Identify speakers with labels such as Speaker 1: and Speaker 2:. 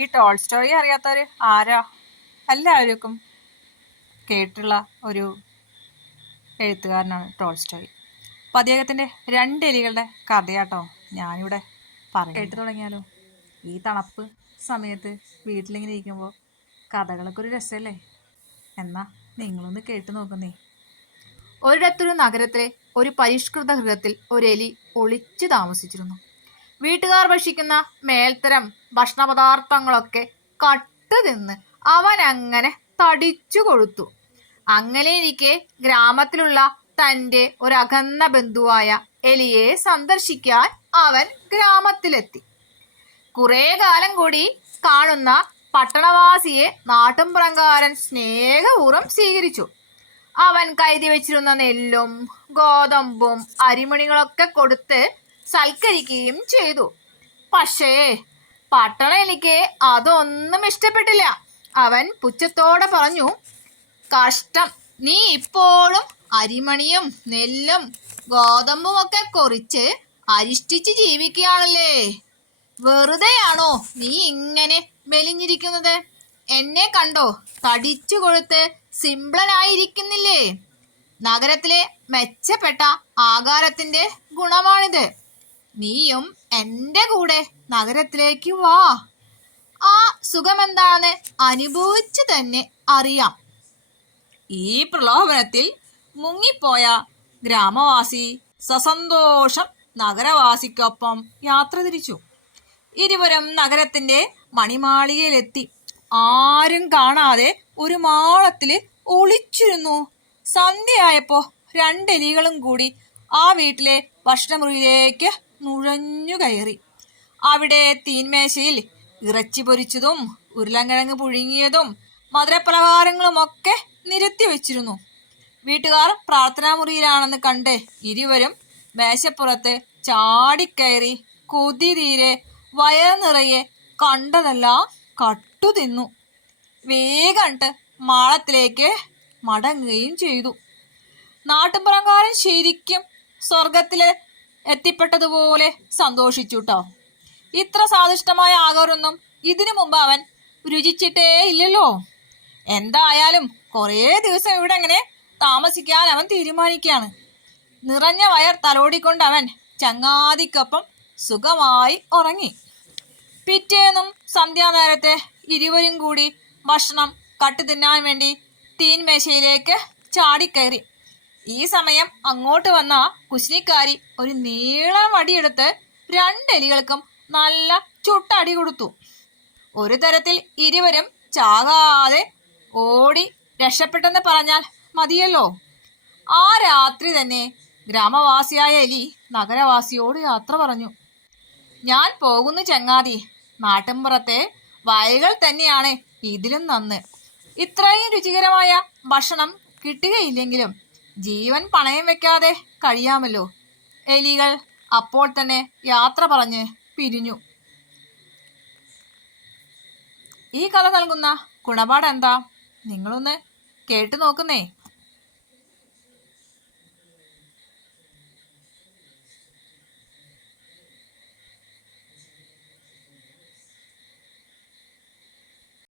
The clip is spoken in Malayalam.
Speaker 1: ഈ ടോൾസ്റ്റോയി അറിയാത്തവർ ആരാ? എല്ലാവർക്കും കേട്ടുള്ള ഒരു എഴുത്തുകാരനാണ് ടോൾസ്റ്റോയി. അപ്പം അദ്ദേഹത്തിന്റെ രണ്ട് എലികളുടെ കഥയാട്ടോ ഞാനിവിടെ പറഞ്ഞു കേട്ടു തുടങ്ങിയാലോ? ഈ തണുപ്പ് സമയത്ത് വീട്ടിലിങ്ങനെ ഇരിക്കുമ്പോൾ കഥകളൊക്കെ ഒരു രസമല്ലേ എന്നാ നിങ്ങളൊന്ന് കേട്ടു നോക്കുന്നേ. ഒരിടത്തൊരു നഗരത്തിലെ ഒരു പരിഷ്കൃത ഗൃഹത്തിൽ ഒരു എലി ഒളിച്ചു താമസിച്ചിരുന്നു. വീട്ടുകാർ ഭക്ഷിക്കുന്ന മേൽത്തരം ഭക്ഷണപദാർത്ഥങ്ങളൊക്കെ കട്ട് തിന്ന് അവൻ അങ്ങനെ തടിച്ചു കൊടുത്തു അങ്ങനെ ഇരിക്കെ ഗ്രാമത്തിലുള്ള തന്റെ ഒരു അകന്ന ബന്ധുവായ എലിയെ സന്ദർശിക്കാൻ അവൻ ഗ്രാമത്തിലെത്തി. കുറേ കാലം കൂടി കാണുന്ന പട്ടണവാസിയെ നാട്ടുംപുറങ്കാരൻ സ്നേഹപൂർവം സ്വീകരിച്ചു. അവൻ കരുതി വെച്ചിരുന്ന നെല്ലും ഗോതമ്പും അരിമണികളൊക്കെ കൊടുത്ത് സൽക്കരിക്കുകയും ചെയ്തു. പക്ഷേ പട്ടണ എനിക്ക് അതൊന്നും ഇഷ്ടപ്പെട്ടില്ല. അവൻ പുച്ഛത്തോടെ പറഞ്ഞു കഷ്ടം. നീ ഇപ്പോഴും അരിമണിയും നെല്ലും ഗോതമ്പും ഒക്കെ കൊറിച്ച് അരിഷ്ടിച്ച് ജീവിക്കുകയാണല്ലേ? വെറുതെയാണോ നീ ഇങ്ങനെ മെലിഞ്ഞിരിക്കുന്നത്? എന്നെ കണ്ടോ തടിച്ചു കൊഴുത്ത് സിംപ്ലനായിരിക്കുന്നില്ലേ? നഗരത്തിലെ മെച്ചപ്പെട്ട ആകാരത്തിന്റെ ഗുണമാണിത്. നീയും എന്റെ കൂടെ നഗരത്തിലേക്ക് വാ. ആ സുഖമെന്താണെന്ന് അനുഭവിച്ചു തന്നെ അറിയാം. ഈ പ്രലോഭനത്തിൽ മുങ്ങിപ്പോയ ഗ്രാമവാസി സസന്തോഷം നഗരവാസിക്കൊപ്പം യാത്ര തിരിച്ചു. ഇരുവരും നഗരത്തിന്റെ മണിമാളികയിലെത്തി. ആരും കാണാതെ ഒരു മാളത്തിൽ ഒളിച്ചിരുന്നു. സന്ധ്യയായപ്പോ രണ്ടെലികളും കൂടി ആ വീട്ടിലെ ഭക്ഷണമുറിയിലേക്ക് നുഴഞ്ഞു കയറി. അവിടെ തീൻമേശയിൽ ഇറച്ചി പൊരിച്ചതും ഉരുളൻകിഴങ്ങ് പുഴുങ്ങിയതും മധുരപലഹാരങ്ങളും ഒക്കെ നിരത്തി വെച്ചിരുന്നു. വീട്ടുകാർ പ്രാർത്ഥനാമുറിയിലാണെന്ന് കണ്ട് ഇരുവരും മേശപ്പുറത്ത് ചാടിക്കയറി കൊതി തീരെ വയർ നിറയെ കണ്ടതെല്ലാം കട്ടു തിന്നു വേഗണ്ട് മാളത്തിലേക്ക് മടങ്ങുകയും ചെയ്തു. നാട്ടുപുറങ്കാരൻ ശരിക്കും സ്വർഗത്തിൽ എത്തിപ്പെട്ടതുപോലെ സന്തോഷിച്ചു കേട്ടോ ഇത്ര സ്വാദിഷ്ടമായ ആഗോറൊന്നും ഇതിനു മുമ്പ് അവൻ രുചിച്ചിട്ടേ ഇല്ലല്ലോ. എന്തായാലും കുറേ ദിവസം ഇവിടെ അങ്ങനെ താമസിക്കാൻ അവൻ തീരുമാനിക്കുകയാണ്. നിറഞ്ഞ വയർ തലോടിക്കൊണ്ട് അവൻ ചങ്ങാതിക്കൊപ്പം സുഖമായി ഉറങ്ങി. പിറ്റേന്നും സന്ധ്യാനേരത്തെ ഇരുവരും കൂടി ഭക്ഷണം കട്ടു തിന്നാൻ വേണ്ടി തീൻമേശയിലേക്ക് ചാടിക്കയറി. ഈ സമയം അങ്ങോട്ട് വന്ന കുശിനിക്കാരി ഒരു നീളം വടിയെടുത്ത് രണ്ടെലികൾക്കും നല്ല ചുട്ടടി കൊടുത്തു. ഒരു തരത്തിൽ ഇരുവരും ചാകാതെ ഓടി രക്ഷപ്പെട്ടെന്ന് പറഞ്ഞാൽ മതിയല്ലോ. ആ രാത്രി തന്നെ ഗ്രാമവാസിയായ എലി നഗരവാസിയോട് യാത്ര പറഞ്ഞു. ഞാൻ പോകുന്നു ചങ്ങാതി. നാട്ടിൻപുറത്തെ വയലുകൾ തന്നെയാണ് ഇതിലും നന്ന്. ഇത്രയും രുചികരമായ ഭക്ഷണം കിട്ടുകയില്ലെങ്കിലും ജീവൻ പണയം വെക്കാതെ കഴിയാമല്ലോ. എലികൾ അപ്പോൾ തന്നെ യാത്ര പറഞ്ഞ് പിരിഞ്ഞു. ഈ കഥ നൽകുന്ന ഗുണപാഠം എന്താ? നിങ്ങളൊന്ന് കേട്ടു നോക്കുന്നേ.